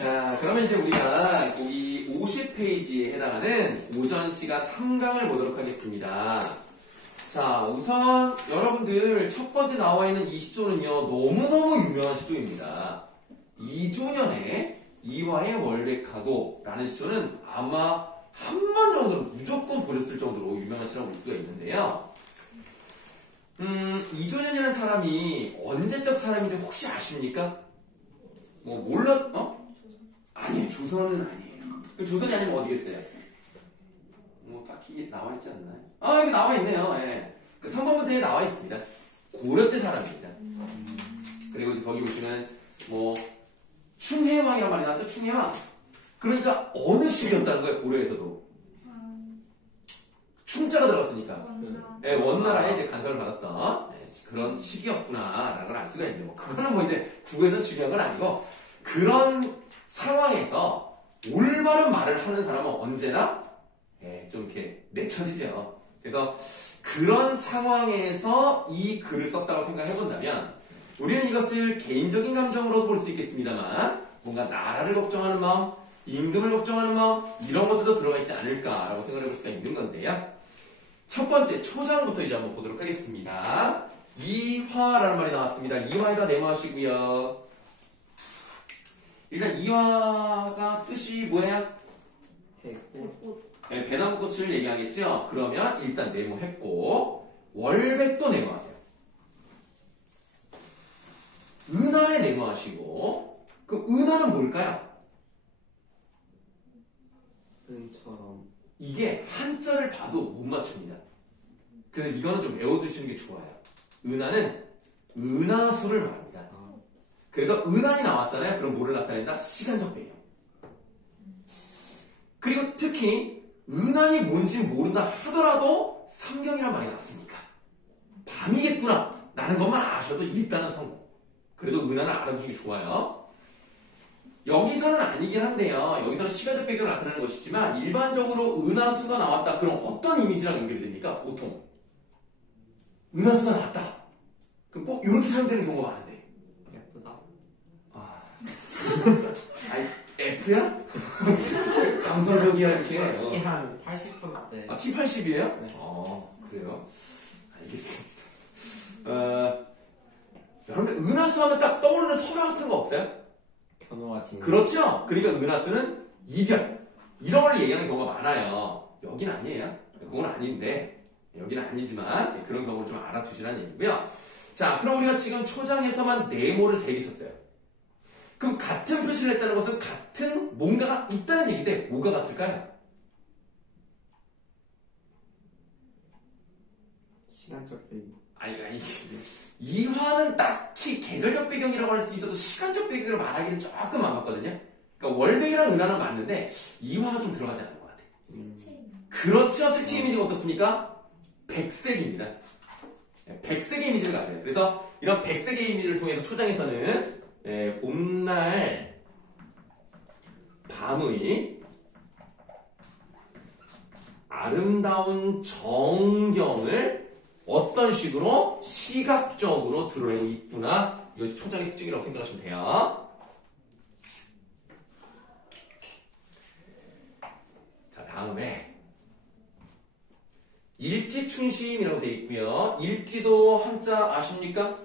자, 그러면 이제 우리가 거기 50페이지에 해당하는 오전시가 3강을 보도록 하겠습니다. 자, 우선 여러분들 첫 번째 나와 있는 이 시조는요, 너무너무 유명한 시조입니다. 이조년에 이화의 월백하고 라는 시조는 아마 한 번 정도는 무조건 보셨을 정도로 유명한 시라고 볼 수가 있는데요. 이조년이라는 사람이 언제적 사람인지 혹시 아십니까? 뭐 아니에요. 조선은 아니에요. 조선이 아니면 어디겠어요? 뭐 딱히 나와 있지 않나요? 아, 여기 나와 있네요. 예. 그 3번 문제에 나와 있습니다. 고려 때 사람입니다. 그리고 이제 거기 보시면 뭐 충혜왕이란 말이 나왔죠. 충혜왕. 그러니까 어느 시기였다는 거예요. 고려에서도. 충자가 들어갔으니까. 예, 원나라에 이제 간섭을 받았던 그런 시기였구나라는 걸 알 수가 있는데, 뭐 그거는 뭐 이제 국어에서 중요한 건 아니고, 그런 상황에서 올바른 말을 하는 사람은 언제나 좀 이렇게 내쳐지죠. 그래서 그런 상황에서 이 글을 썼다고 생각해 본다면, 우리는 이것을 개인적인 감정으로도 볼 수 있겠습니다만, 뭔가 나라를 걱정하는 마음, 임금을 걱정하는 마음, 이런 것들도 들어가 있지 않을까라고 생각해 볼 수가 있는 건데요. 첫 번째 초장부터 이제 한번 보도록 하겠습니다. 이화라는 말이 나왔습니다. 이화에다 메모하시고요. 일단 이화가 뜻이 뭐야? 해꽃. 네, 배나무꽃을 얘기하겠죠? 그러면 일단 메모했고, 월백도 메모하세요. 은하에 메모하시고, 그 은하는 뭘까요? 은처럼. 이게 한자를 봐도 못 맞춥니다. 그래서 이거는 좀 외워두시는 게 좋아요. 은하는 은하수를 말합니다. 그래서 은하이 나왔잖아요. 그럼 뭐를 나타낸다? 시간적 배경. 그리고 특히 은하이 뭔지 모른다 하더라도 삼경이란 말이 나왔으니까 밤이겠구나 라는 것만 아셔도 일단은 성공. 그래도 은하는 알아두시는 게 좋아요. 여기서는 아니긴 한데요. 여기서는 시간적 배경을 나타내는 것이지만 일반적으로 은하수가 나왔다. 그럼 어떤 이미지랑 연결이 됩니까? 보통 은하수가 나왔다. 그럼 꼭 이렇게 사용되는 경우가 많은데. 예쁘다. 아니, F야? 감성적이야 이렇게. 이게 한 80%대. 아, T80이에요? 네. 그래요? 알겠습니다. 여러분 은하수 하면 딱 떠오르는 설화 같은 거 없어요? 견우와 징. 그렇죠? 그러니까 은하수는 이별 이런 걸 얘기하는 경우가 많아요. 여긴 아니에요. 그건 아닌데 여기는 아니지만 그런 경우를 좀 알아두시라는 얘기고요. 자, 그럼 우리가 지금 초장에서만 네모를 3개 쳤어요. 그럼 같은 표시를 했다는 것은 같은 뭔가가 있다는 얘기인데 뭐가 같을까요? 시간적 배경. 아니 이화는 딱히 계절적 배경이라고 할 수 있어도 시간적 배경으로 말하기는 조금 안 맞거든요. 그러니까 월백이랑 은하는 맞는데 이화가 좀 들어가지 않는 것 같아요. 그렇죠. 색채 이미지가 어떻습니까? 백색입니다. 백색의 이미지를 가져요. 그래서 이런 백색의 이미지를 통해서 초장에서는 봄날 밤의 아름다운 정경을 어떤 식으로 시각적으로 드러내고 있구나. 이것이 초장의 특징이라고 생각하시면 돼요. 자, 다음에 일지춘심이라고 되어 있고요. 일지도 한자 아십니까?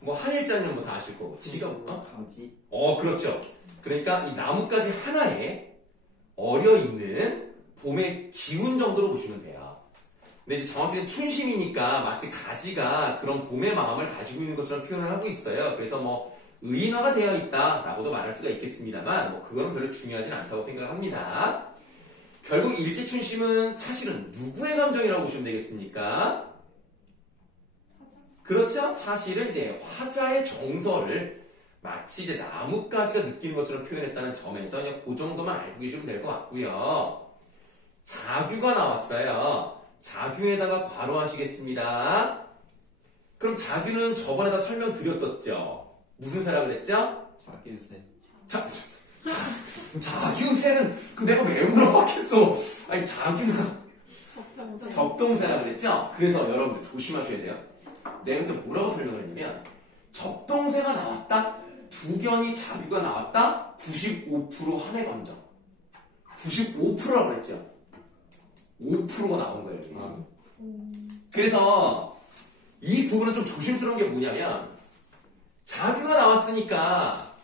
뭐 한일자는 뭐 다 아실 거고. 지가 가지. 그렇죠. 그러니까 이 나뭇가지 하나에 어려 있는 봄의 기운 정도로 보시면 돼요. 근데 이제 정확히는 춘심이니까 마치 가지가 그런 봄의 마음을 가지고 있는 것처럼 표현을 하고 있어요. 그래서 뭐 의인화가 되어 있다라고도 말할 수가 있겠습니다만 뭐 그거는 별로 중요하진 않다고 생각합니다. 결국 일지춘심은 사실은 누구의 감정이라고 보시면 되겠습니까? 그렇죠? 사실은 이제 화자의 정서를 마치 이제 나뭇가지가 느끼는 것처럼 표현했다는 점에서 그냥 그 정도만 알고 계시면 될 것 같고요. 자규가 나왔어요. 자규에다가 괄호하시겠습니다. 그럼 자규는 저번에다 설명드렸었죠. 무슨 새라고 그랬죠? 자규새. 자규새는 내가 왜 물어봤겠어? 아니 자규는 적동새라고 그랬죠? 그래서 여러분들 조심하셔야 돼요. 내가 그때 뭐라고 설명을 했냐면 적동새가 나왔다? 두견이 자규가 나왔다? 95% 한해 감정. 95%라고 그랬죠? 5%가 나온 거예요. 이게 지금. 그래서 이 부분은 좀 조심스러운 게 뭐냐면 자규가 나왔으니까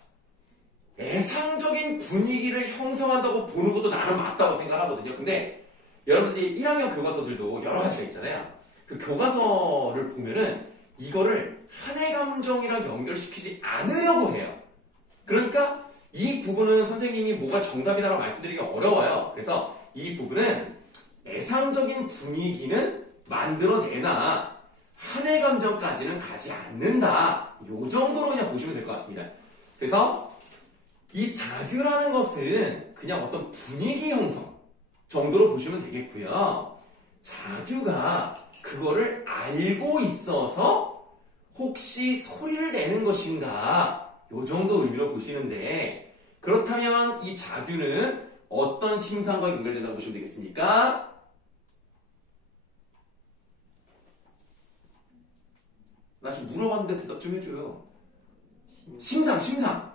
애상적인 분위기를 형성한다고 보는 것도 나는 맞다고 생각하거든요. 근데 여러분들이 1학년 교과서들도 여러 가지가 있잖아요. 그 교과서를 보면은 이거를 한해 감정이랑 연결시키지 않으려고 해요. 그러니까 이 부분은 선생님이 뭐가 정답이다라고 말씀드리기 어려워요. 그래서 이 부분은 애상적인 분위기는 만들어내나 한해 감정까지는 가지 않는다. 요 정도로 그냥 보시면 될 것 같습니다. 그래서 이 자규라는 것은 그냥 어떤 분위기 형성 정도로 보시면 되겠고요. 자규가 그거를 알고 있어서 혹시 소리를 내는 것인가 요 정도 의미로 보시는데 그렇다면 이 자규는 어떤 심상과 연결된다고 보시면 되겠습니까? 나 지금 물어봤는데 대답 좀 해줘요. 심상. 청각.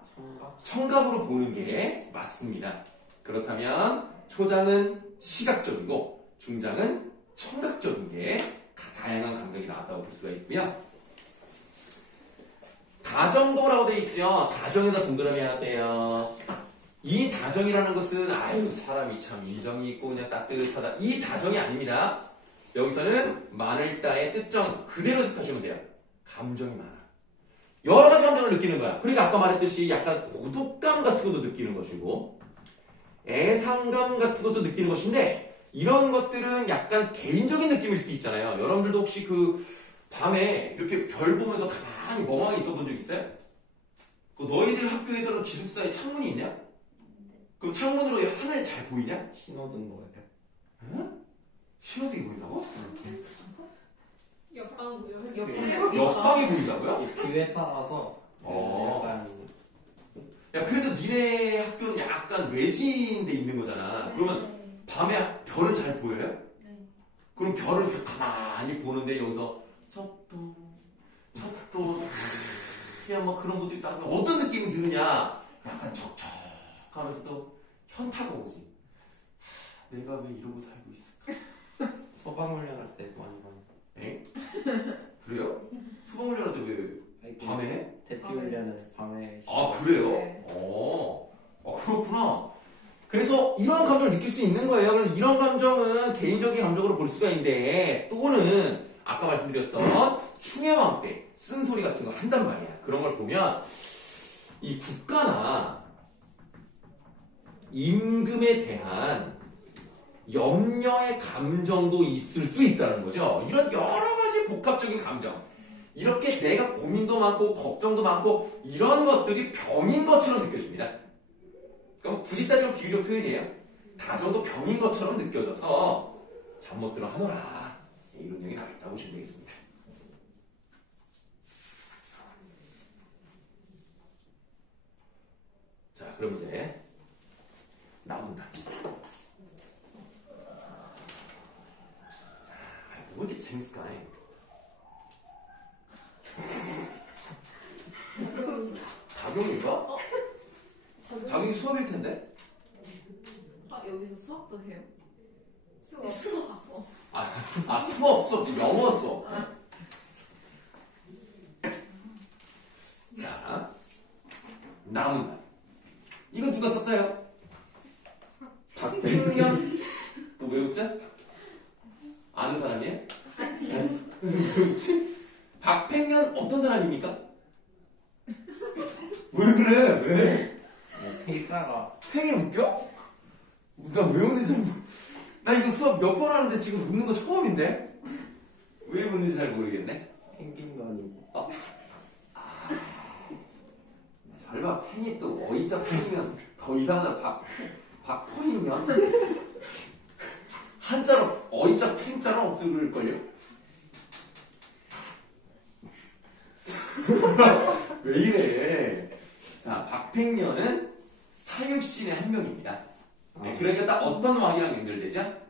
청각으로 보는 게 맞습니다. 그렇다면 초장은 시각적이고 중장은 청각적인 게 다양한 감각이 나왔다고 볼 수가 있고요. 다정도라고 되어 있죠. 다정에다 동그라미 하세요. 이 다정이라는 것은 아유 사람이 참 인정이 있고 그냥 따뜻하다. 이 다정이 아닙니다. 여기서는 마늘따의 뜻정 그대로 해석하시면 돼요. 감정이 많아. 여러 가지 감정을 느끼는 거야. 그러니까 아까 말했듯이 약간 고독감 같은 것도 느끼는 것이고 애상감 같은 것도 느끼는 것인데 이런 것들은 약간 개인적인 느낌일 수 있잖아요. 여러분들도 혹시 그 밤에 이렇게 별 보면서 가만히 멍하니 있어 본 적 있어요? 그 너희들 학교에서는 기숙사에 창문이 있냐? 그럼 창문으로 하늘 잘 보이냐? 신호등 뭐예요? 응? 신호등이 보인다고? 옆방이 보인다고요? 기회에 따라서 약간 야 그래도 니네 학교는 약간 외진데 있는 거잖아. 그러면 밤에 별은 잘 보여요? 네. 그럼 별을 이렇게 가만히 보는데 여기서 첩도 그냥 막 그런 모습이 딱 어떤 느낌이 드느냐? 약간 척척하면서도 현타가 오지. 내가 왜 이러고 살고 있을까? 소방훈련할 때 많이 봐요. 에? 그래요? 소방훈련할 때 왜 밤에 해? 대피훈련을 밤에 아 그래요? 네. 그렇구나. 그래서 이런 감정을 느낄 수 있는 거예요. 그래서 이런 감정은 개인적인 감정으로 볼 수가 있는데 또는 아까 말씀드렸던 충해왕 때 쓴소리 같은 거 한단 말이야. 그런 걸 보면 이 국가나 임금에 대한 염려의 감정도 있을 수 있다는 거죠. 이런 여러 가지 복합적인 감정. 이렇게 내가 고민도 많고 걱정도 많고 이런 것들이 병인 것처럼 느껴집니다. 그럼 굳이 따지면 비유적 표현이에요. 다정도 병인 것처럼 느껴져서 잠 못 들어 하노라. 이런 얘기 나왔다고 보시면 되겠습니다. 자, 그럼 이제 나온다. 뭐 이렇게 재밌을까? 다경이가? 다경이 수업일 텐데? 여기서 수업도 해요? 수업. 수업, 영어 수업. 자, 남은 날. 이거 누가 썼어요? 박백년. 너 왜 웃지? 아는 사람이에요? 그렇지? 박백년 어떤 사람입니까? 왜 그래? 왜? 팽자가 팽이 웃겨? 나 왜 웃는지 나 이거 수업 몇 번 하는데 지금 웃는 거 처음인데? 왜 웃는지 잘 모르겠네. 펭귄도 아니고 설마 팽이 또 어이자 팽이면 더 이상하다. 박퍼이면 한자로 어이자 팽자는 없을걸요? 왜 이래? 자, 박팽년은 사육신의 한 명입니다. 네, 그러니까 딱 어떤 왕이랑 연결되죠?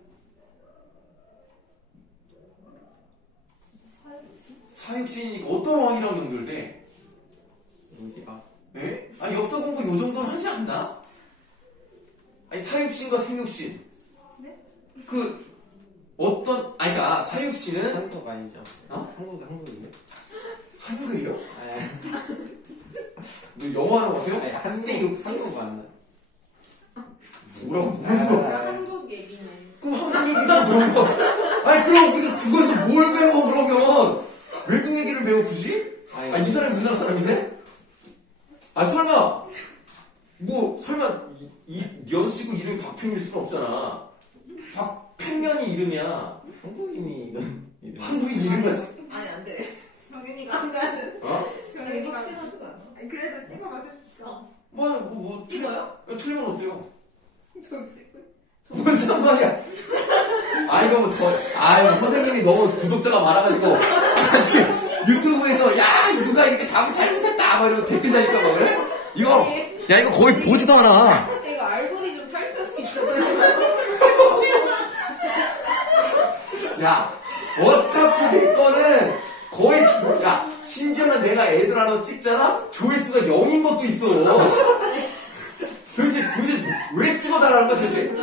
사육신이니까 어떤 왕이랑 연결돼? 인지가 예? 아니 역사 공부 요 정도는 하지 않나? 아니 사육신과 생육신. 네? 그 아니 그러니까 사육신은 한국 아니죠? 어? 한국인데? 한글이요? 네. 너 영어 하는 거 같아요? 아니, 한국 맞나? 뭐라고 아, 한국 얘기네. 그럼 한국 얘기를 그런 거. 아니 그럼 우리가 그거에서 뭘 배워 그러면 외국 얘기를 배워 굳이? 이 사람이 우리나라 사람인데? 아 설마 이 연씨구 이름이 박평일 수는 없잖아. 박평년이 이름이야. 한국인이 이런 이름. 한국인 이름을 아니 안 돼. 정윤이가 나는 어? 정윤이가 확실하지가 않아. 아니, 그래도 찍어 맞을 수 있어. 찍어요? 틀리면 어때요? 저 찍고. 뭔 상관이야? 이거 선생님이 너무 구독자가 많아가지고 아직 유튜브에서 누가 이렇게 답을 잘못했다 이러고 댓글 다니까 뭐 그래? 이거 거의 보지도 않아. 이거 알고리즘 탈 수도 있어. 어차피 내 거는 거의 심지어는 내가 애들 하나 찍잖아? 조회수가 0인 것도 있어. 도대체 왜 찍어달라는 거야 도대체?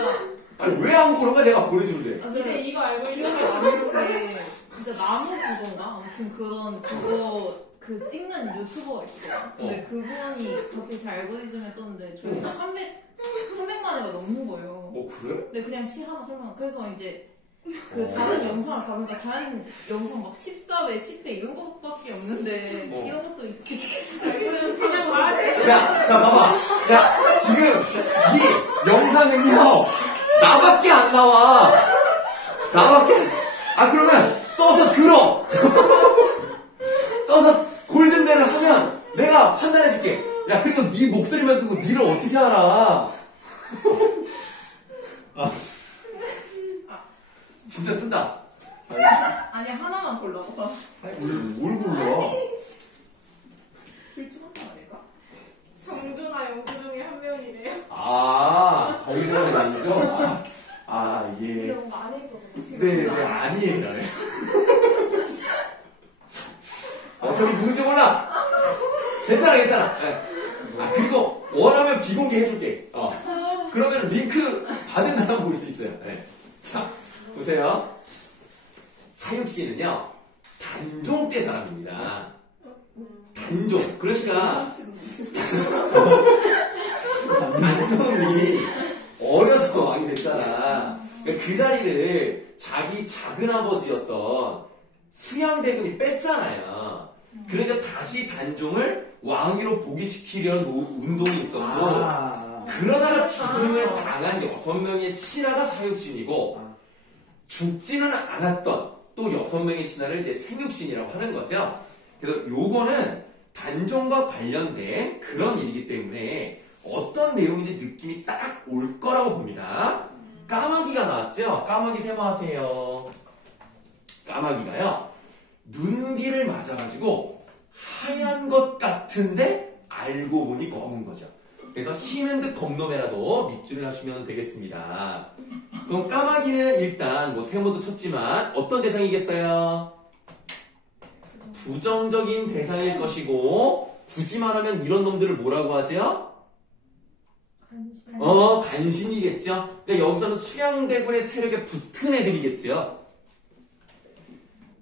아니 왜 안 보는 거야 내가 보내주는데? 이제 이거 알고 있는 기억이 안 나는데 진짜 나무 그건가? 아무튼 그거 그 찍는 유튜버가 있어요. 근데 그분이 같이 제 알고리즘에 떴는데 조회수가 300만 회가 넘는 거예요. 그래? 근데 그냥 시 하나 설명. 그래서 이제 다른 영상을 봐보니까 다른 영상 막 14회, 10회 이런 것밖에 없는데 이런 것도 있지. 알고리즘 그냥 말해. 자 봐봐. 지금 이 영상은요 나밖에 안 나와. 그러면 써서 들어. 써서 골든벨을 하면 내가 판단해줄게. 그리고 네 목소리만 듣고 니를 어떻게 알아? 진짜 쓴다. 아니 하나만 골라봐. 뭘 골라? 둘 중 하나 아닐까? 정주나 영수 중에 한 명이래요. 정의선이 아니죠? 근데 예. 뭔가 아닐 것 같아. 네, 아니에요. 저기 누군지 몰라. 괜찮아. 네. 그리고 원하면 비공개 해줄게. 그러면 링크 받은 사람 볼 수 있어요. 네. 자, 보세요. 사육씨는요, 단종 때 사람입니다. 단종. 그러니까, 단종이 어려서 왕이 됐잖아. 그 자리를 자기 작은아버지였던 수양대군이 뺐잖아요. 그러니까 다시 단종을 왕위로 복위시키려는 운동이 있었고, 그러다가 죽음을 당한 6명의 신하가 사육신이고, 죽지는 않았던 또 6명의 신하를 이제 생육신이라고 하는 거죠. 그래서 요거는 단종과 관련된 그런 일이기 때문에 어떤 내용인지 느낌이 딱 올 거라고 봅니다. 까마귀가 나왔죠? 까마귀 세모하세요. 까마귀가요, 눈길을 맞아가지고 하얀 것 같은데 알고 보니 검은 거죠. 그래서 흰은 듯 검노매라도 밑줄을 하시면 되겠습니다. 그럼 까마귀는 일단 세모도 쳤지만 어떤 대상이겠어요? 부정적인 대상일 것이고, 굳이 말하면 이런 놈들을 뭐라고 하죠? 간신이겠죠. 그러니까 여기서는 수양대군의 세력에 붙은 애들이겠죠.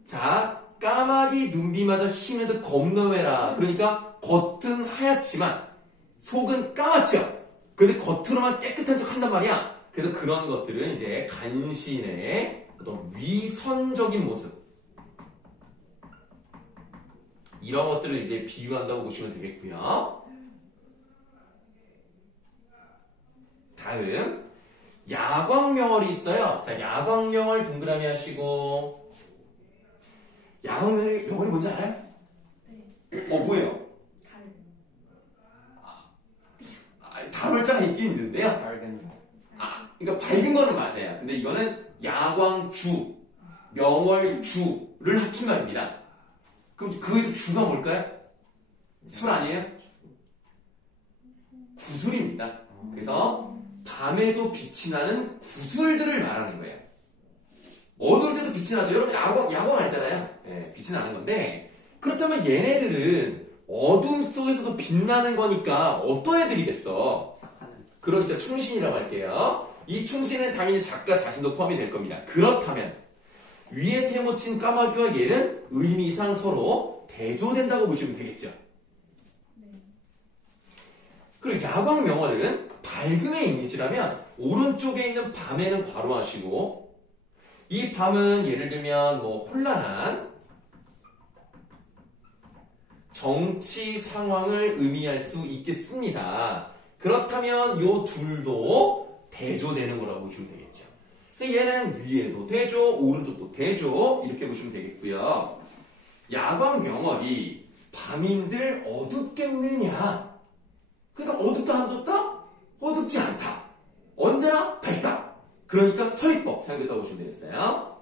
자, 까마귀 눈비마저 흰은 듯 검노매라. 그러니까 겉은 하얗지만 속은 까맣죠. 근데 겉으로만 깨끗한 척 한단 말이야. 그래서 그런 것들은 이제 간신의 어떤 위선적인 모습, 이런 것들을 이제 비유한다고 보시면 되겠고요. 다음, 야광명월이 있어요. 자, 야광명월 동그라미 하시고, 야광명월이 뭔지 알아요? 뭐예요? 다물자가 있긴 있는데요. 그러니까 밝은 거는 맞아요. 근데 이거는 야광주, 명월주를 합친 말입니다. 그럼 그에서 주가 뭘까요? 술 아니에요? 구슬입니다. 그래서 밤에도 빛이 나는 구슬들을 말하는 거예요. 어두울 때도 빛이 나죠. 여러분 야광 알잖아요. 네, 빛이 나는 건데, 그렇다면 얘네들은 어둠 속에서도 빛나는 거니까 어떤 애들이겠어? 그러니까 충신이라고 할게요. 이 충신은 당연히 작가 자신도 포함이 될 겁니다. 그렇다면 위에 세모친 까마귀와 얘는 의미상 서로 대조된다고 보시면 되겠죠. 그리고 야광 명월은 밝음의 이미지라면 오른쪽에 있는 밤에는 괄호하시고 이 밤은 예를 들면 뭐 혼란한 정치 상황을 의미할 수 있겠습니다. 그렇다면 요 둘도 대조되는 거라고 보시면 되겠죠. 얘는 위에도 대조, 오른쪽도 대조 이렇게 보시면 되겠고요. 야광 명월이 밤인들 어둡겠느냐? 그러니까 어둡다 안 덥다? 어둡지 않다. 언제나 밝다. 그러니까 서희법 사용됐다고 보시면 되겠어요.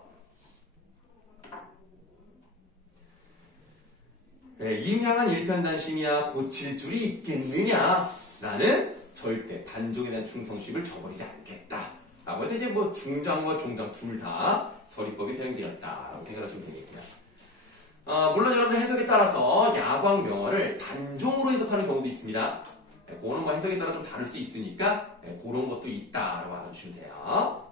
네, 임향한 일편단심이야 고칠 줄이 있겠느냐? 나는 절대 단종에 대한 충성심을 저버리지 않겠다. 라고 해서 이제 뭐 중장과 종장 둘 다 서리법이 사용되었다라고 생각하시면 되겠고요. 물론 여러분들 해석에 따라서 야광 명월을 단종으로 해석하는 경우도 있습니다. 그런 거 해석에 따라 좀 다를 수 있으니까 그런 것도 있다라고 알아주시면 돼요.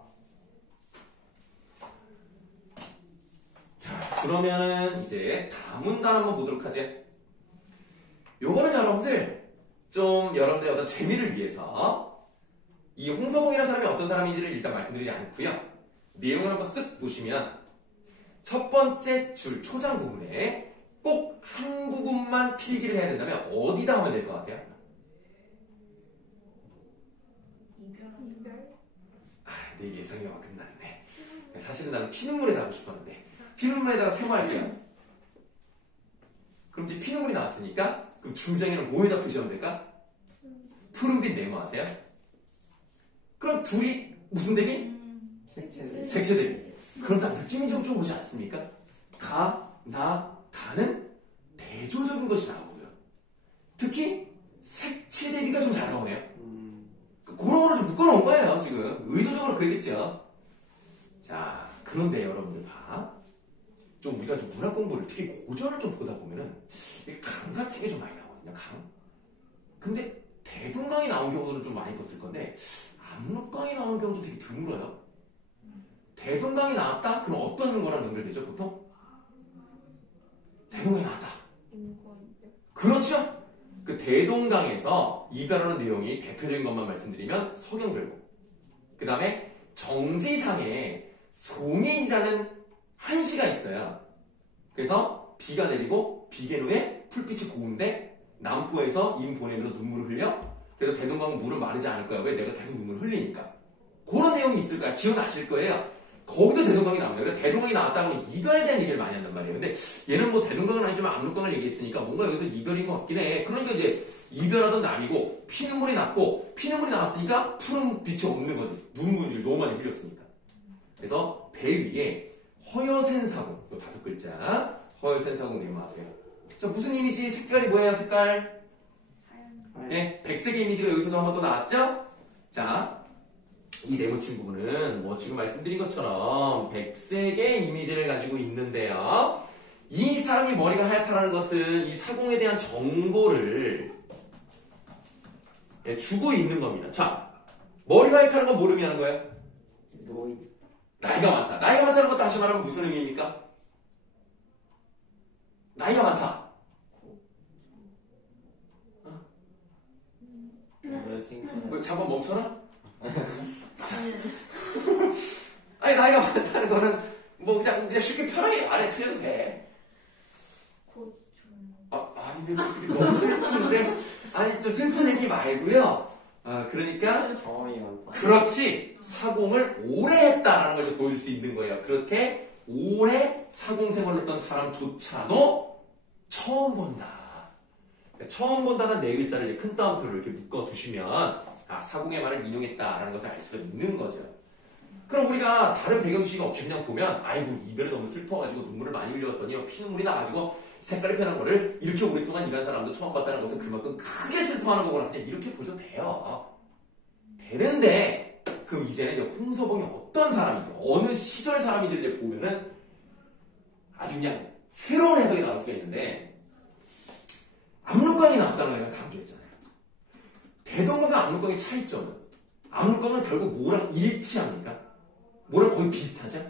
자, 그러면은 이제 다문단 한번 보도록 하죠. 요거는 여러분들의 어떤 재미를 위해서 이 홍서봉이라는 사람이 어떤 사람인지를 일단 말씀드리지 않고요. 내용을 한번 쓱 보시면 첫 번째 줄 초장 부분에 꼭 한 부분만 필기를 해야 된다면 어디다 하면 될 것 같아요? 내 예상이가 끝났네. 사실은 나는 피눈물에 하고 싶었는데 피눈물에다가 세모할게요. 그럼 이제 피눈물이 나왔으니까 그럼 중장에는 뭐에다 표시하면 될까? 푸른빛 네모 하세요. 그럼 둘이 무슨 대비? 색채 대비. 그럼 딱 느낌이 좀 오지 않습니까? 가, 나, 다는 대조적인 것이 나오고요. 특히 색채 대비가 좀 잘 나오네요. 그런 거를 좀 묶어놓은 거예요, 지금. 의도적으로 그러겠죠. 자, 그런데 여러분들 봐. 좀 우리가 좀 문학 공부를 특히 고전을 좀 보다 보면은 강 같은 게 좀 많이 나오거든요, 강. 근데 대동강이 나온 경우는 좀 많이 봤을 건데 압록강이 나온 경우도 되게 드물어요. 대동강이 나왔다? 그럼 어떤 거랑 연결되죠, 보통? 대동강이 나왔다. 그렇죠? 그 대동강에서 이별하는 내용이 대표적인 것만 말씀드리면 서경별곡. 그 다음에 정지상에 송인이라는 한시가 있어요. 그래서 비가 내리고 비계로에 풀빛이 고운데 남포에서 임 보내면서 눈물을 흘려. 그래서 대동강은 물은 마르지 않을 거야. 왜? 내가 계속 눈물을 흘리니까. 그런 내용이 있을 거야. 기억나실 거예요. 거기도 대동강이 나옵니다. 그러니까 대동강이 나왔다고 하면 이별에 대한 얘기를 많이 한단 말이에요. 근데 얘는 뭐 대동강은 아니지만 압록강을 얘기했으니까 뭔가 여기서 이별인 것 같긴 해. 그러니까 이제 이별하던 날이고 피눈물이 났고 피눈물이 나왔으니까 푸른 빛이 없는 거지. 눈물을 너무 많이 흘렸으니까. 그래서 배 위에 허여센사공, 이 5글자 허여센사공 네모하세요. 자, 무슨 이미지? 색깔이 뭐예요? 색깔? 네, 백색의 이미지가 여기서도 한번 또 나왔죠? 자, 이 네모친 부분은 뭐 지금 말씀드린 것처럼 백색의 이미지를 가지고 있는데요. 이 사람이 머리가 하얗다는 것은 이 사공에 대한 정보를 주고 있는 겁니다. 자, 머리가 하얗다는 건 뭘 의미하는 거예요? 나이가 많다. 나이가 많다는 것 다시 말하면 무슨 의미입니까? 나이가 많다. 왜 잠깐 멈춰라? 아니 나이가 많다는 거는 뭐 그냥 쉽게 편하게 말해 틀려도 돼. 아니 근데 너무 슬픈데 아니 좀 슬픈 얘기 말고요. 그러니까 그렇지 사공을 오래 했다라는 것을 보여줄 수 있는 거예요. 그렇게 오래 사공 생활을 했던 사람조차도 처음 본다. 처음 본다는 네 글자를 큰 따옴표로 이렇게 묶어두시면 사공의 말을 인용했다라는 것을 알 수가 있는 거죠. 그럼 우리가 다른 배경지시가 없이 그냥 보면 아이고 이별이 너무 슬퍼가지고 눈물을 많이 흘렸더니 피눈물이 나가지고 색깔이 변한 거를 이렇게 오랫동안 일한 사람도 처음 봤다는 것은 그만큼 크게 슬퍼하는 거구나. 그냥 이렇게 보셔도 돼요. 되는데 그럼 이제는 이제 홍서봉이 어떤 사람이죠? 어느 시절 사람인지를 이제 보면은 아주 그냥 새로운 해석이 나올 수가 있는데 앞사람과 관계였잖아요. 대동강과 압록강의 차이점은 압록강은 결국 뭐랑 일치합니까? 뭐랑 거의 비슷하죠?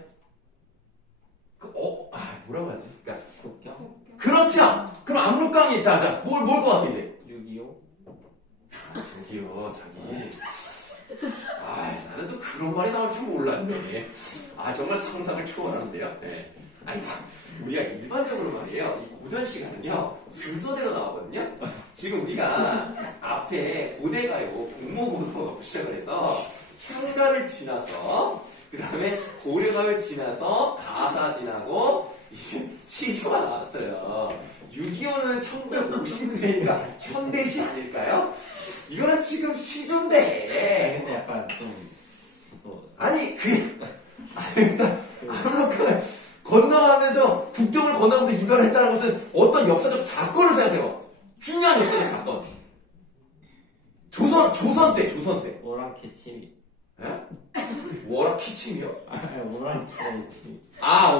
뭐라고 하지? 그러니까 국경? 그렇죠. 그럼 압록강이 뭘 것 같아 이제? 6.25? 저기요 자기. 나는 또 그런 말이 나올 줄 몰랐네. 정말 상상을 초월하는데요. 네. 우리가 일반적으로 말이에요. 이 고전 시간은요 순서대로 나오거든요. 지금 우리가 앞에 고대가요 공모고등어부터 시작을 해서 향가를 지나서 그 다음에 고려가를 지나서 가사 지나고 이제 시조가 나왔어요. 6.25는 1950년이니까 현대시 아닐까요? 이거는 지금 시조인데. 근데 약간 좀 그러니까 압록강을 건너가면서 국경을 건너면서 이별을 했다는 것은 어떤 역사적 사건을 생각해요. 중요한 역사적 사건. 조선 때. 오랑캐치. 예? 워랑키침이요? 오랑캐치.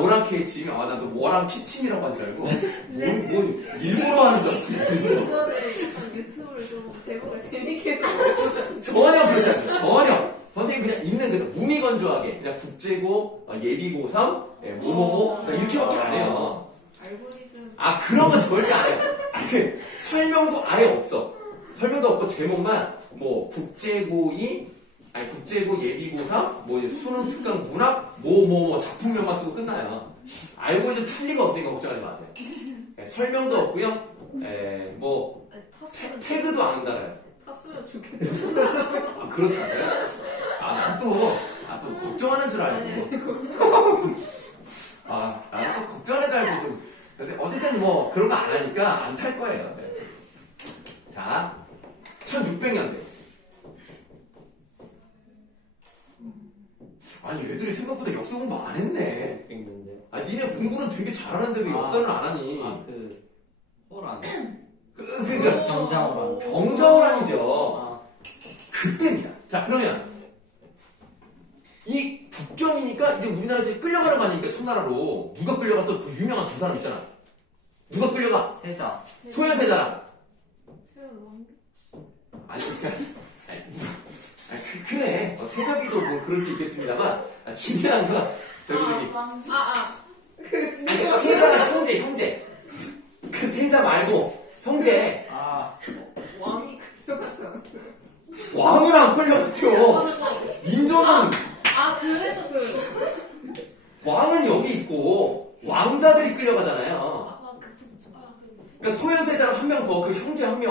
오랑캐침. 나도 워랑키침이라고 한 줄 알고. 뭔 일본어 하는 줄 알았어. 이거는 약간 유튜브를 좀 제목을 재밌게 해서 전혀 그렇지 않아요. 전혀. 선생님 그냥 있는 대로 무미건조하게 그냥 국제고, 예비고3, 뭐뭐뭐 이렇게밖에 안 해요. 알고리즘 그런 건 절대 안 해요. 설명도 아예 없어. 설명도 없고 제목만 뭐 국제고2, 국제고 예비고3, 뭐 수능 특강 문학, 뭐 작품명만 쓰고 끝나요. 알고리즘 탈 리가 없으니까 걱정하지 마세요. 설명도 없고요. 뭐 태그도 안 달아요. 탔으면 좋겠다. 그렇다고요? 난 또 걱정하는 줄 알고. 나는 또 걱정하는 줄 알고. 어쨌든 뭐 그런 거 안 하니까 안 탈 거예요. 자, 1600년대. 얘들이 생각보다 역사 공부 안 했네. 니네 공부는 되게 잘하는데 왜 역사를 안 하니? 호란. 그러니까 경자호란. 경자호란이죠. 그때입니다. 자, 그러면 이 국경이니까 이제 우리나라에서 끌려가는 거 아닙니까? 청나라로. 누가 끌려가서 그 유명한 두 사람 있잖아. 누가 끌려가? 세자. 소현세자랑. 세운 그래. 세자비도 뭐 그럴 수 있겠습니다만 중요한 건 세자랑 형제. 그 세자 말고 형제. 왕이 끌려가지 않았어요. 왕은 안 끌려갔죠. 민족은 그래서 왕은 여기 있고 왕자들이 끌려가잖아요. 그러니까 소현세자랑 한 명 더, 그 형제 한 명.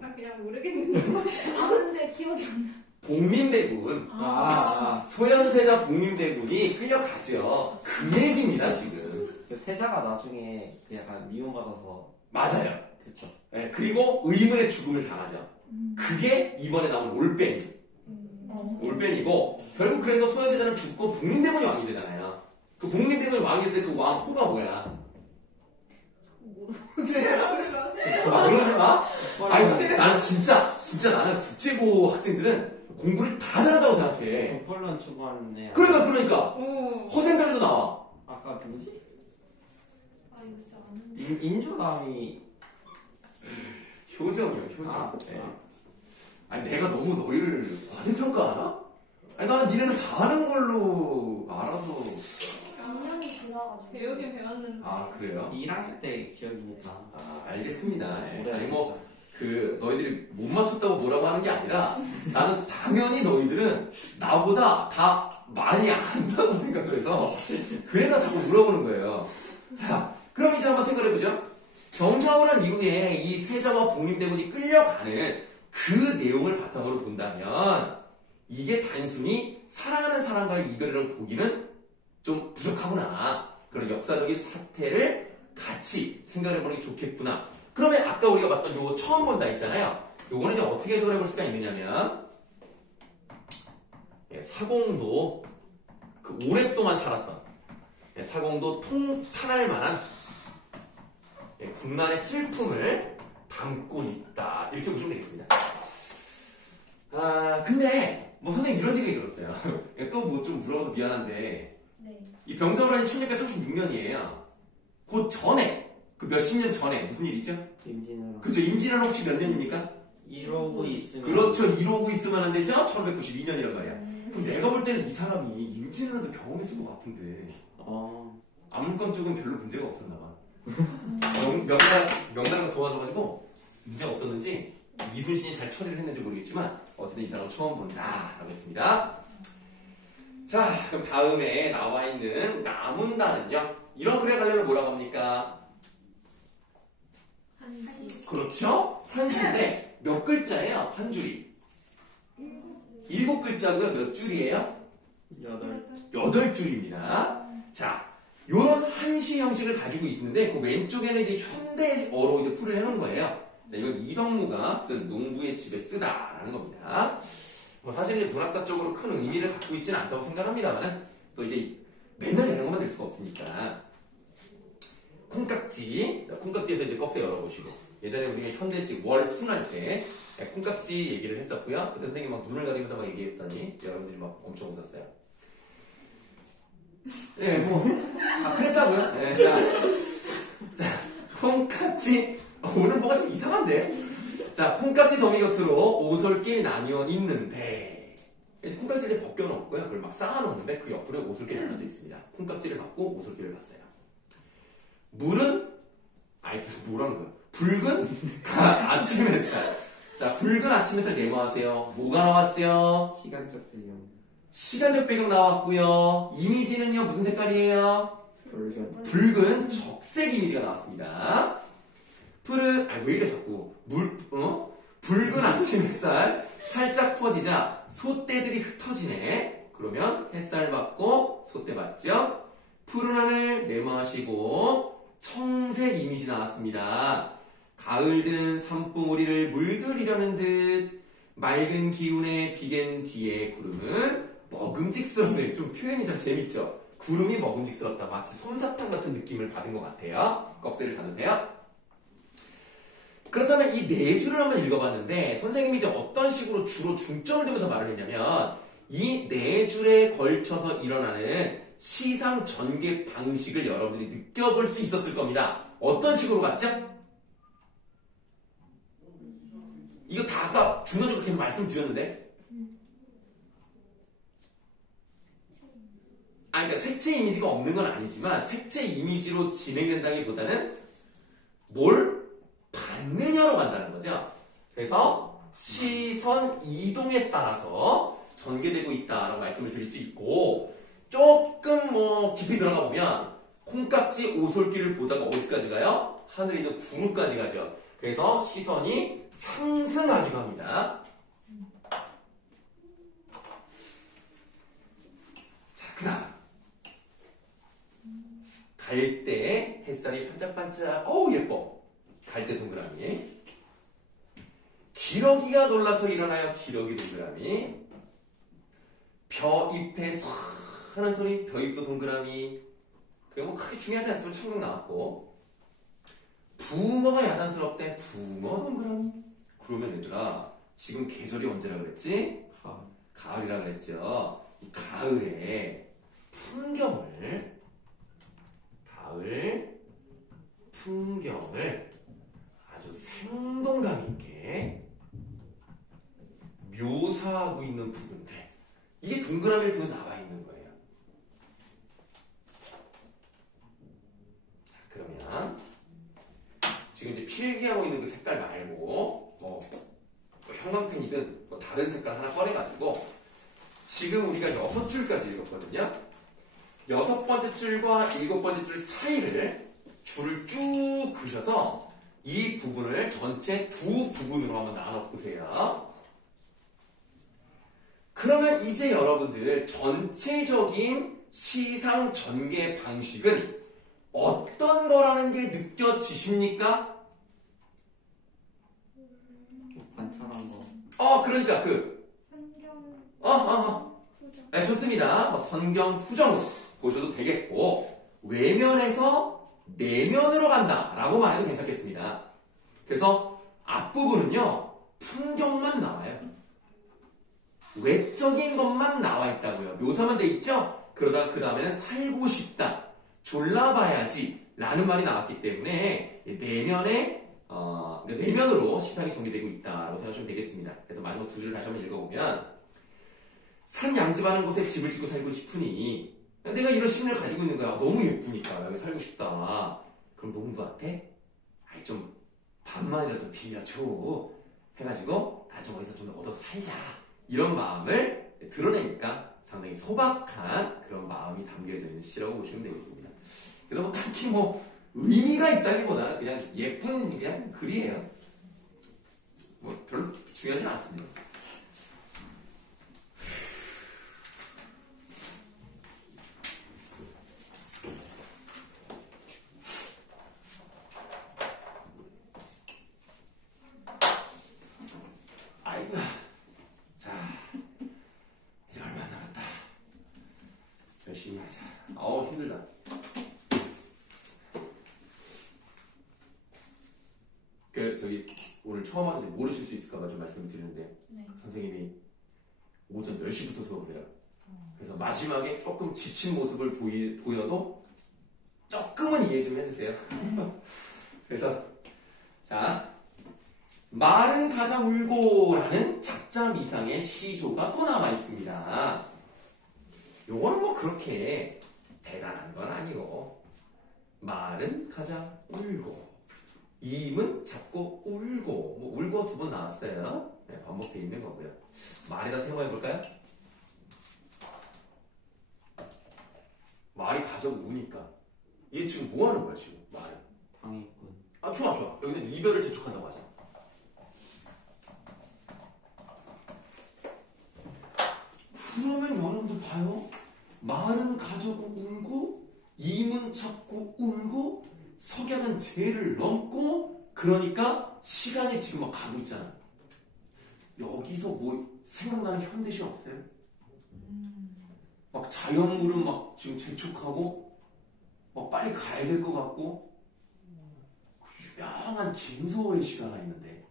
나 그냥 모르겠는데. 근데 기억이 안 나. 복림대군. 소현세자 복림대군이 끌려가죠. 그 얘기입니다 지금. 그 세자가 나중에 약간 미움받아서. 맞아요. 그쵸. 네, 그리고 의문의 죽음을 당하죠. 그게 이번에 나온 올빼미. 올빼미고 결국 그래서 소현세자는 죽고 복림대군이 왕이 되잖아요. 그 복림대군이 왕이 됐을 때 그 왕 호가 뭐야? 그러지 마. 난 진짜 나는 국제고 학생들은 공부를 다 잘한다고 생각해. 독벌런 추구하는 그러니까 허생달에도 나와. 아까 누구지? 이거 진짜 아는데. 인조남이 효정이요. 내가 너무 너희를 과대평가하나? 나는 니네는 다 하는 걸로 알아서. 2년이 지나가지고. 배우긴 배웠는데. 그래요? 1학년 때 기억이니까. 알겠습니다. 너희들이 못 맞췄다고 뭐라고 하는 게 아니라 나는 당연히 너희들은 나보다 다 많이 안다고 생각을 해서 그래서 자꾸 물어보는 거예요. 자, 그럼 이제 한번 생각해보죠. 경자호란 이후에 이 세자와 복림대군이 끌려가는 그 내용을 바탕으로 본다면 이게 단순히 사랑하는 사람과의 이별이라고 보기는 좀 부족하구나. 그런 역사적인 사태를 같이 생각해보는 게 좋겠구나. 그러면 아까 우리가 봤던 요거 처음 본다 했잖아요. 요거는 이제 어떻게 해석을 해볼 수가 있느냐면 사공도 오랫동안 살았던 사공도 통탄할 만한 국난의 슬픔을 담고 있다. 이렇게 보시면 되겠습니다. 근데 선생님 이런 생각이 들었어요. 또 뭐 좀 물어봐서 미안한데 이 병자호란이 1636년이에요. 그 전에 그 몇십 년 전에 무슨 일 있죠? 임진왜란. 그렇죠. 임진왜란 혹시 몇 년입니까? 이러고 있으면. 그렇죠. 이러고 있으면 안 되죠? 1592년이란 말이야. 그럼 내가 볼 때는 이 사람이 임진왜란도 경험했을 것 같은데 아문권 쪽은 별로 문제가 없었나 봐. 명단가 도와줘가지고 문제가 없었는지 이순신이 잘 처리를 했는지 모르겠지만 어쨌든 이 사람 처음 본다라고 했습니다. 자, 그럼 다음에 나와 있는 나문단은요. 이런 글의 관련을 뭐라고 합니까? 한시. 그렇죠? 한시인데 몇 글자예요? 한 줄이? 7글자고요. 몇 줄이에요? 8줄입니다. 자, 요런 한시 형식을 가지고 있는데 그 왼쪽에는 이제 현대어로 이제 풀을 해놓은 거예요. 자, 이건 이덕무가 쓴 농부의 집에 쓰다라는 겁니다. 뭐 사실 이제 문학사적으로 큰 의미를 갖고 있지는 않다고 생각합니다만 또 이제 맨날 이런 것만 될 수가 없으니까. 콩깍지에서 이제 꺽쇠 열어보시고 예전에 우리가 현대식 월푼 할 때 콩깍지 얘기를 했었고요. 그때 선생님이 막 눈을 가리면서 막 얘기했더니 여러분들이 막 엄청 웃었어요. 네, 뭐 그랬다고요. 네, 자, 콩깍지 오늘 뭐가 좀 이상한데? 자, 콩깍지 더미 곁으로 오솔길 나뉘어 있는데 콩깍지를 벗겨놓고요. 그걸 막 쌓아놓는데 그 옆으로 오솔길이 나눠져 있습니다. 콩깍지를 받고 오솔길을 봤어요. 물은 뭐라는 거야? 붉은 아침 햇살. 자, 붉은 아침 햇살 네모하세요. 뭐가 나왔죠? 시간적 배경. 시간적 배경 나왔고요. 이미지는요 무슨 색깔이에요? 붉은 적색 이미지가 나왔습니다. 왜 이래 자꾸 붉은 아침 햇살 살짝 퍼지자 솥대들이 흩어지네. 그러면 햇살 받고 솥대 받죠. 푸른 하늘 네모하시고 청색 이미지 나왔습니다. 가을 든 산봉우리를 물들이려는 듯 맑은 기운에 비갠 뒤에 구름은 먹음직스럽네. 좀 표현이 참 재밌죠? 구름이 먹음직스럽다. 마치 솜사탕 같은 느낌을 받은 것 같아요. 꺽쇠를 잡으세요. 그렇다면 이 네 줄을 한번 읽어봤는데 선생님이 이제 어떤 식으로 주로 중점을 두면서 말을 했냐면 이 네 줄에 걸쳐서 일어나는 시상 전개 방식을 여러분들이 느껴볼 수 있었을 겁니다. 어떤 식으로 갔죠? 이거 다 아까 중간중간 계속 말씀드렸는데 그러니까 색채 이미지가 없는 건 아니지만 색채 이미지로 진행된다기보다는 뭘 받느냐로 간다는 거죠. 그래서 시선 이동에 따라서 전개되고 있다라고 말씀을 드릴 수 있고 조금 뭐 깊이 들어가 보면 콩깍지 오솔길을 보다가 어디까지 가요? 하늘에 있는 구름까지 가죠. 그래서 시선이 상승하기도 합니다. 자, 그 다음 갈대 햇살이 반짝반짝 예뻐. 갈대 동그라미. 기러기가 놀라서 일어나요. 기러기 동그라미. 벼 잎에 쏴 하는 소리. 벼 잎도 동그라미. 그게 뭐 크게 중요하지 않지만 청각 나왔고. 붕어가 야단스럽대. 붕어 동그라미. 그러면 얘들아 지금 계절이 언제라 그랬지? 가을이라 그랬죠. 이 가을의 풍경을 아주 생동감 있게 묘사하고 있는 부분들. 이게 동그라미를 통해서 나와 있는 거예요. 자, 그러면 지금 이제 필기하고 있는 그 색깔 말고 뭐 형광펜이든 뭐 다른 색깔 하나 꺼내가지고 지금 우리가 6줄까지 읽었거든요. 6번째 줄과 7번째 줄 사이를 줄을 쭉 그셔서 이 부분을 전체 두 부분으로 한번 나눠 보세요. 그러면 이제 여러분들 전체적인 시상 전개 방식은 어떤 거라는 게 느껴지십니까? 관찰한 거. 그러니까 네, 좋습니다. 선경 후정으로 보셔도 되겠고 외면에서 내면으로 간다라고 말해도 괜찮겠습니다. 그래서 앞부분은요 풍경만 나와요. 외적인 것만 나와 있다고요. 묘사만 돼 있죠? 그러다 그 다음에는 살고 싶다, 졸라봐야지, 라는 말이 나왔기 때문에 내면으로 시상이 전개되고 있다라고 생각하시면 되겠습니다. 그래서 마지막 두 줄을 다시 한번 읽어보면 산 양집하는 곳에 집을 짓고 살고 싶으니 내가 이런 심리를 가지고 있는 거야. 너무 예쁘니까 여기 살고 싶다. 그럼 농부한테 아이 좀 반만이라도 빌려줘 해가지고 다 저기서 좀 얻어서 살자 이런 마음을 드러내니까 상당히 소박한 그런 마음이 담겨져 있는 시라고 보시면 되겠습니다. 그래서 뭐 딱히 뭐 의미가 있다기보다는 그냥 예쁜 그냥 글이에요. 뭐 별로 중요하진 않습니다. 아이고, 자 이제 얼마 안 남았다. 열심히 하자. 어우 힘들다. 저기 오늘 처음 하는데 모르실 수 있을까봐 좀 말씀을 드리는데 네. 선생님이 오전 10시부터 수업을 해요. 그래서 마지막에 조금 지친 모습을 보여도 조금은 이해 좀 해주세요. 그래서 자 말은 가자 울고라는 작자 미상의 시조가 또 남아 있습니다. 요거는 뭐 그렇게 대단한 건 아니고 말은 가자 울고 임은 잡고 울고 뭐 울고 두 번 나왔어요. 네, 반복되어 있는 거고요. 말에다 세모해볼까요? 말이 가져 우니까 이게 지금 뭐 하는 거야 지금 말은? 방해꾼. 아 좋아 여기서 이별을 재촉한다고 하자. 그러면 여러분들 봐요. 말은 가져고 울고 임은 찾고 울고 석양은 죄를 넘고 그러니까 시간이 지금 막 가고 있잖아. 여기서 뭐 생각나는 현대시 없어요? 막 자연물은 막 지금 재촉하고 막 빨리 가야 될 것 같고 그 유명한 김소월의 시가 하나 있는데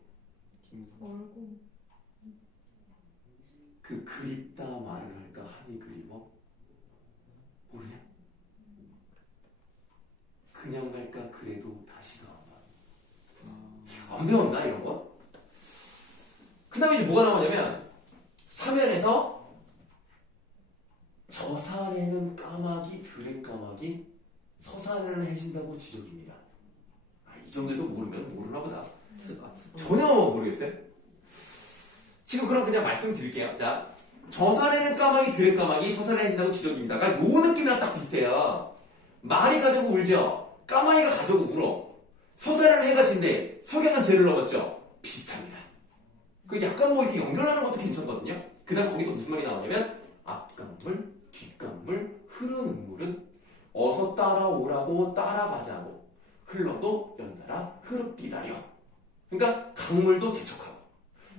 멀고 그 그립다 말을 할까 하니 그리워 모르냐? 그냥 갈까 그래도 다시 가오나. 안 배웠나 이런 거? 그 다음에 이제 뭐가 나오냐면 3면에서 저 산에는 까마귀 들의 까마귀 서산에는 해진다고 지적입니다. 이 정도에서 모르면 모르나 보다. 전혀 모르겠어요? 지금 그럼 그냥 말씀드릴게요. 자, 저 산에는 까마귀 들의 까마귀 서산에 해진다고 지적입니다. 그러니까 요 느낌이랑 딱 비슷해요. 말이 가지고 울죠. 까마귀가 가지고 울어. 서산에는 해가 진대. 석양은 재를 넘었죠. 비슷합니다. 그 약간 뭐 이렇게 연결하는 것도 괜찮거든요. 그 다음 거기도 무슨 말이 나오냐면 앞강물, 뒷강물, 흐르는 물은 어서 따라오라고 따라가자고 흘러도 연달아 흐릅디다려. 그러니까 강물도 재촉하고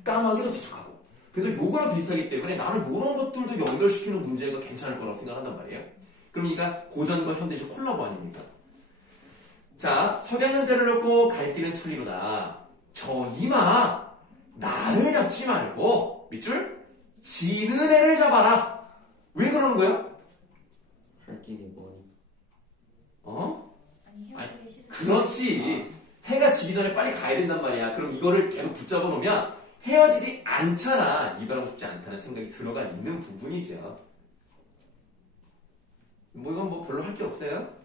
까마귀도 재촉하고 그래서 요거랑 비슷하기 때문에 나는 이런 것들도 연결시키는 문제가 괜찮을 거라고 생각한단 말이에요. 그럼 이가 고전과 현대시 콜라보 아닙니까? 자, 석양은 재를 놓고 갈 길은 천리로다. 저 이마 나를 잡지 말고 밑줄 지는 애를 잡아라. 왜 그러는 거야? 갈 길이 뭐니? 아니 헤어지기 싫어. 그렇지. 해가 지기 전에 빨리 가야 된단 말이야. 그럼 이거를 계속 붙잡아 놓으면 헤어지지 않잖아. 이별하고 싶지 않다는 생각이 들어가 있는 부분이죠. 뭐 이건 뭐 별로 할 게 없어요.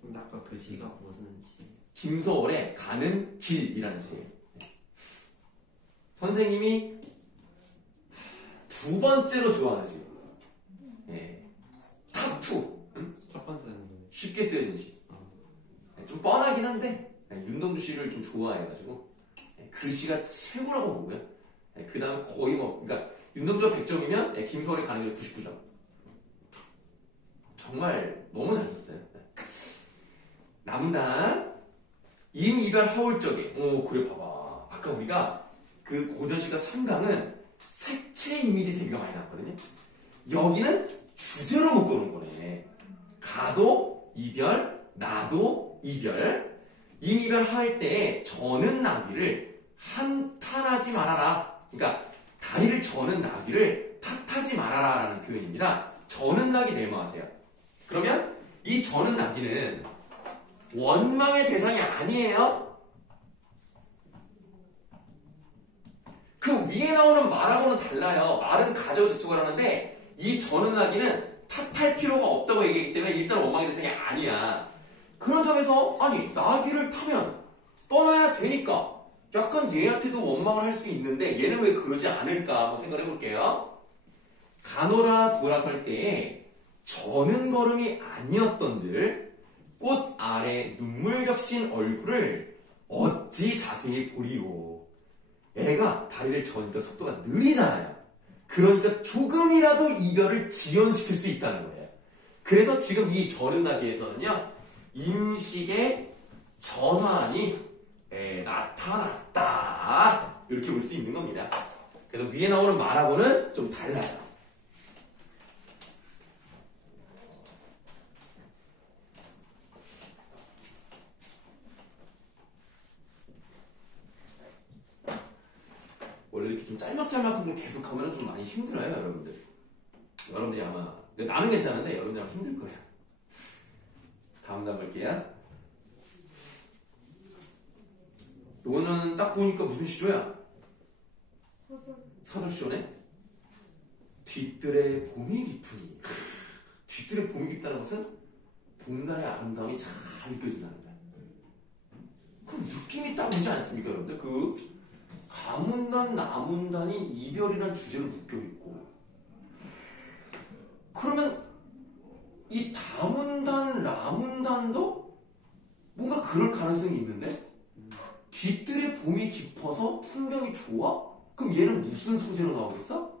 근데 아까 그 시가 무슨 시? 김소월의 가는 길이라는 시. 선생님이 두 번째로 좋아하는 시. 예. 탑2. 응? 첫 번째는 뭐예요? 쉽게 쓰여진 시. 좀 뻔하긴 한데 윤동주 씨를 좀 좋아해가지고 그 시가 최고라고 보고요. 그 다음에 거의 뭐 그러니까 윤동주가 100점이면 김소월이 가는 길 99점. 정말 너무 잘 썼어요. 남단 임이별 하울적에. 오 그래 봐봐. 아까 우리가 그 고전시가 3강은 색채 이미지 대비가 많이 나왔거든요. 여기는 주제로 묶어놓은 거네. 가도 이별, 나도 이별. 임이별 할 때 저는 나귀를 한탄하지 말아라. 그러니까 다리를 저는 나귀를 탓하지 말아라 라는 표현입니다. 저는 나귀 내모하세요. 그러면 이 저는 나귀는 원망의 대상이 아니에요. 그 위에 나오는 말하고는 달라요. 말은 가져고 지축을 하는데 이 전은하기는 탓할 필요가 없다고 얘기했기 때문에 일단 원망의 대상이 아니야. 그런 점에서 아니 나귀를 타면 떠나야 되니까 약간 얘한테도 원망을 할 수 있는데 얘는 왜 그러지 않을까 한번 생각을 해볼게요. 가노라 돌아설 때에 저는 걸음이 아니었던들 꽃 아래 눈물 적신 얼굴을 어찌 자세히 보리오. 애가 다리를 저으니까 속도가 느리잖아요. 그러니까 조금이라도 이별을 지연시킬 수 있다는 거예요. 그래서 지금 이 절은하기에서는요. 인식의 전환이 나타났다. 이렇게 볼 수 있는 겁니다. 그래서 위에 나오는 말하고는 좀 달라요. 원래 이렇게 좀 짤막짤막한 걸 계속 하면 좀 많이 힘들어요, 여러분들. 여러분들이 아마, 나는 괜찮은데 여러분들이 아마 힘들 거예요. 다음 단 볼게요. 너는 딱 보니까 무슨 시조야? 사설시조네? 뒤뜰에 봄이 깊으니. 뒤뜰에 봄이 깊다는 것은 봄날의 아름다움이 잘 느껴진다는 거야. 그럼 느낌이 딱 오지 않습니까, 여러분들? 그 가문단, 나문단이 이별이라는 주제로 묶여있고, 그러면 이 다문단, 라문단도 뭔가 그럴 가능성이 있는데 뒤뜰에 봄이 깊어서 풍경이 좋아? 그럼 얘는 무슨 소재로 나오겠어?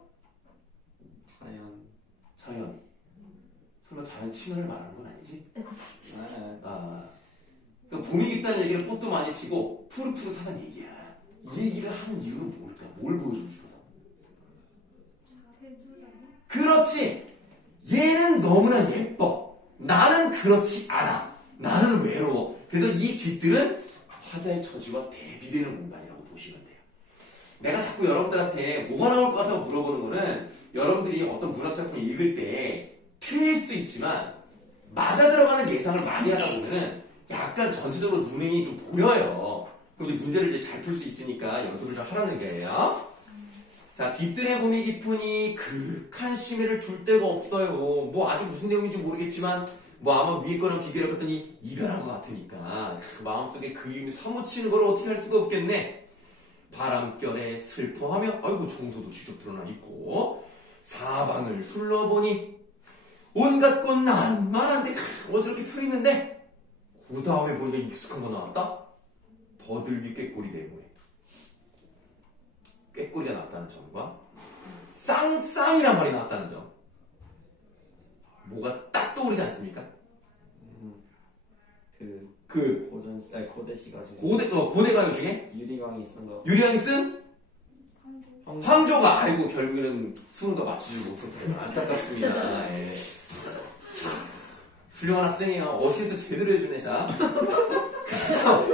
자연. 자연. 설마 자연 친화를 말하는 건 아니지? 네. 그러니까 봄이 깊다는 얘기는 꽃도 많이 피고 푸릇푸릇하다는 얘기야. 이 얘기를 하는 이유는 뭘까? 뭘 보여주고 싶어서? 그렇지! 얘는 너무나 예뻐. 나는 그렇지 않아. 나는 외로워. 그래서 이 뒤뜰은 화자의 처지와 대비되는 공간이라고 보시면 돼요. 내가 자꾸 여러분들한테 뭐가 나올 것 같다고 물어보는 거는 여러분들이 어떤 문학작품을 읽을 때 틀릴 수도 있지만 맞아 들어가는 예상을 많이 하다 보면은 약간 전체적으로 눈이 좀 보여요. 그럼 이제 문제를 이제 잘 풀 수 있으니까 연습을 좀 하라는 거예요. 자, 뒤뜰에 봄이 깊으니 극한 심해를 줄 데가 없어요. 뭐 아직 무슨 내용인지 모르겠지만 뭐 아마 위에 거랑 비교를 해봤더니 이별한 것 같으니까 그 마음속에 그림이 사무치는 걸 어떻게 할 수가 없겠네. 바람결에 슬퍼하며 아이고 정서도 직접 드러나 있고 사방을 둘러보니 온갖 꽃 난만한데 어저렇게 펴있는데 그 다음에 보니까 익숙한 거 나왔다. 버들기 꾀꼬리 내모에 꾀꼬리가 나왔다는 점과 쌍쌍이란 말이 나왔다는 점. 뭐가 딱 떠오르지 않습니까? 고대 시가 중에 고대 가요 중에 유리왕이 쓴 거. 유리왕이 쓴 황조가. 아이고 결국에는 수능과 맞추지 못했어요. 안타깝습니다. 예. 자, 훌륭한 학생이에요. 어시스트 제대로 해주네. 자, 그래서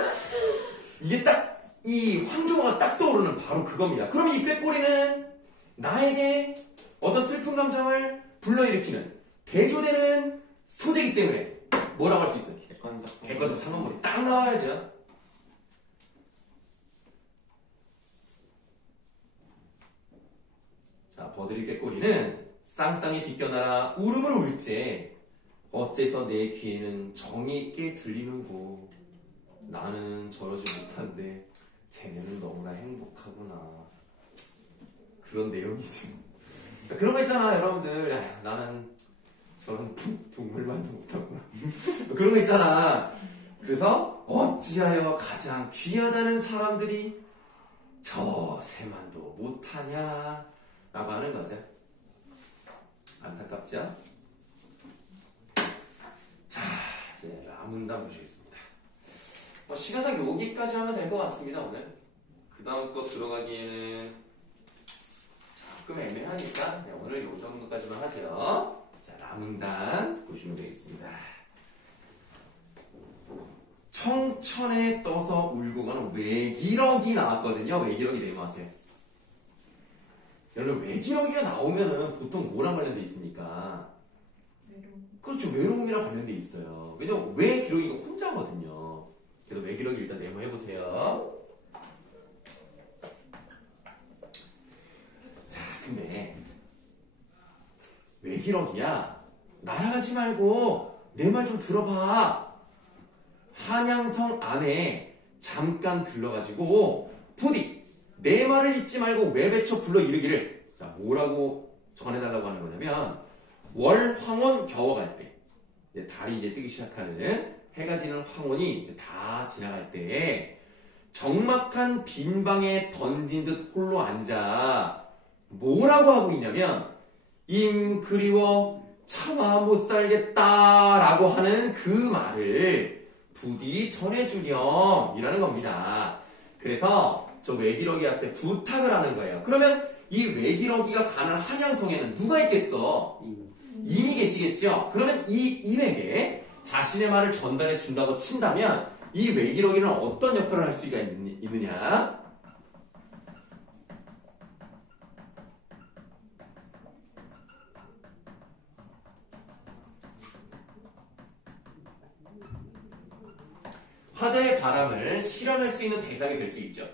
이게 딱 이 황조가 딱 떠오르는 바로 그겁니다. 그러면 이 꾀꼬리는 나에게 어떤 슬픈 감정을 불러일으키는 대조되는 소재이기 때문에 뭐라고 할 수 있어요? 객관적 상관물이 딱 나와야죠. 자, 버들이 꾀꼬리는 쌍쌍이 비껴나라 울음을 울제 어째서 내 귀에는 정이 있게 들리는고. 나는 저러지 못한데 쟤네는 너무나 행복하구나. 그런 내용이지. 그러니까 그런 거 있잖아 여러분들. 야, 나는 저런 동물만도 못하구나. 그런 거 있잖아. 그래서 어찌하여 가장 귀하다는 사람들이 저 새만도 못하냐 라고 하는 거죠. 안타깝죠? 자, 이제 라문단 보시겠습니다. 시간상 여기까지 하면 될 것 같습니다. 오늘 그 다음 거 들어가기에는 조금 애매하니까 오늘 요 정도까지만 하죠. 자, 라문단 보시면 되겠습니다. 청천에 떠서 울고 가는 외기럭이 나왔거든요. 외기럭이 내모하세요. 여러분 외기럭이가 나오면은 보통 뭐랑 관련돼 있습니까? 그렇죠. 외로움이랑 관련돼 있어요. 왜냐면 왜 기록이가 혼자거든요. 그래서 왜 기록이 일단 메모해보세요. 자, 근데 왜 기록이야? 날아가지 말고 내 말 좀 들어봐. 한양성 안에 잠깐 들러가지고 부디 내 말을 잊지 말고 외배쳐 불러 이르기를. 자, 뭐라고 전해달라고 하는 거냐면 월황혼 겨워갈 때, 이제 달이 이제 뜨기 시작하는, 해가 지는 황혼이 이제 다 지나갈 때 적막한 빈 방에 던진 듯 홀로 앉아 뭐라고 하고 있냐면 임 그리워 차마 못 살겠다라고 하는 그 말을 부디 전해주렴 이라는 겁니다. 그래서 저 외기러기한테 부탁을 하는 거예요. 그러면 이 외기러기가 가는 한양성에는 누가 있겠어? 임이 계시겠죠? 그러면 이 임에게 자신의 말을 전달해 준다고 친다면 이 외기러기는 어떤 역할을 할 수가 있느냐? 화자의 바람을 실현할 수 있는 대상이 될 수 있죠.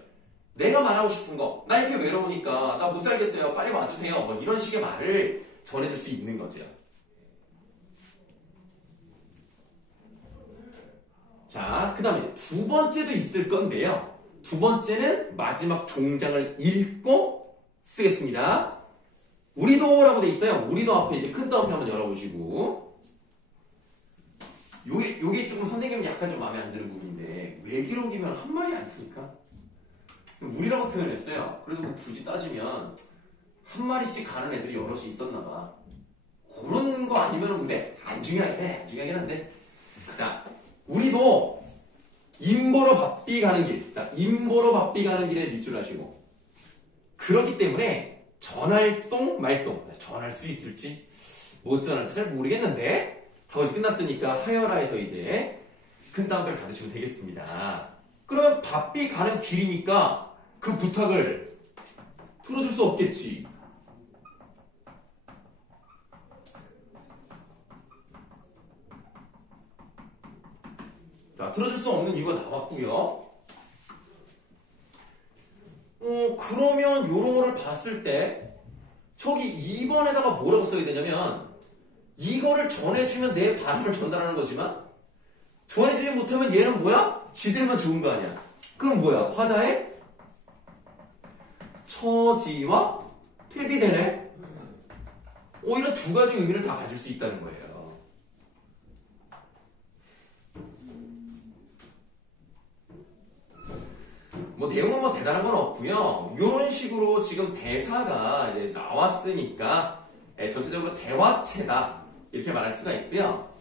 내가 말하고 싶은 거, 나 이렇게 외로우니까 나 못 살겠어요. 빨리 와주세요. 뭐 이런 식의 말을 전해줄 수 있는 거죠. 자, 그 다음에 두 번째도 있을 건데요. 두 번째는 마지막 종장을 읽고 쓰겠습니다. 우리도라고 돼 있어요. 우리도 앞에 이제 큰 따옴표 한번 열어보시고. 요게 조금 선생님은 약간 좀 마음에 안 드는 부분인데, 외기록이면 한 말이 아니니까. 우리라고 표현했어요. 그래도 뭐 굳이 따지면 한 마리씩 가는 애들이 여럿이 있었나 봐. 그런 거 아니면 근데 안 중요하긴 해. 안 중요하긴 한데. 자, 우리도 임보로 바삐 가는 길. 자, 임보로 바삐 가는 길에 밑줄 하시고. 그렇기 때문에 전할동 말동. 전할 수 있을지 못 전할지 잘 모르겠는데 하고 이제 끝났으니까 하여라에서 이제 큰 따옴표를 받으시면 되겠습니다. 그러면 바삐 가는 길이니까 그 부탁을 들어줄 수 없겠지. 자, 들어줄 수 없는 이유가 나왔고요. 그러면 요런 거를 봤을 때 저기 2번에다가 뭐라고 써야 되냐면 이거를 전해주면 내 바람을 전달하는 거지만 전해주지 못하면 얘는 뭐야? 지들만 좋은 거 아니야. 그럼 뭐야? 화자의 처지와 퇴비되네. 오히려 두 가지 의미를 다 가질 수 있다는 거예요. 뭐 내용은 뭐 대단한 건 없고요. 이런 식으로 지금 대사가 이제 나왔으니까 전체적으로 대화체다 이렇게 말할 수가 있고요.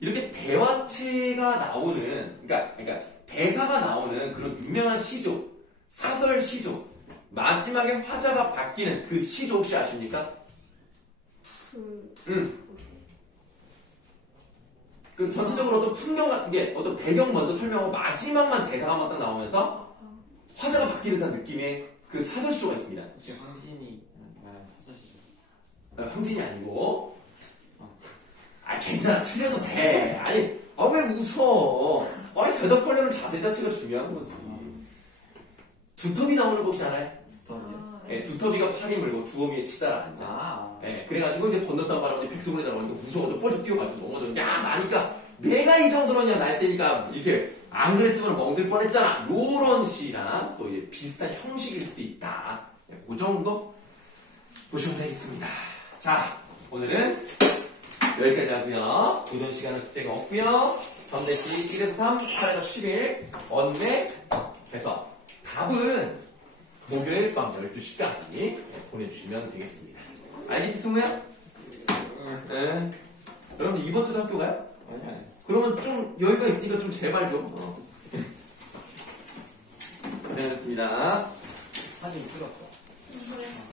이렇게 대화체가 나오는, 그러니까 대사가 나오는 그런 유명한 시조, 사설 시조, 마지막에 화자가 바뀌는 그 시조 혹시 아십니까? 그 전체적으로 어떤 풍경 같은 게 어떤 배경 먼저 설명하고 마지막만 대사가 한번 딱 나오면서 화자가 바뀌는 듯한 느낌의 그 사설 시조가 있습니다. 혹시 황진이 사설시죠? 황진이 아니고. 괜찮아. 틀려도 돼. 아니, 왜 웃어? 대답하려는 자세 자체가 중요한 거지. 두터비 나오는 거 혹시 알아요? 두터비요? 네, 두터비가 팔이 물고 두어미에 치다라 앉아. 네, 그래가지고 이제 건너서 말하고 백수군에 들어가니까 무서워서 뻘쩍 뛰어가지고 넘어져. 야, 나니까 내가 이 정도로냐, 날 때니까 이렇게 안 그랬으면 멍들 뻔했잖아. 요런 시랑 또 이제 비슷한 형식일 수도 있다. 네, 그 정도 보시면 되겠습니다. 자, 오늘은 여기까지 하고요. 도전 시간은 숙제가 없고요. 전대시 1에서 3, 8에서 11 언내 해서 답은 목요일 밤 12시까지 보내주시면 되겠습니다. 알겠지, 승우야? 네. 여러분 이번 주도 학교 가요? 아니. 그러면 좀 여유가 있으니까 좀 제발 좀. 고생하셨습니다. 사진 찍었어.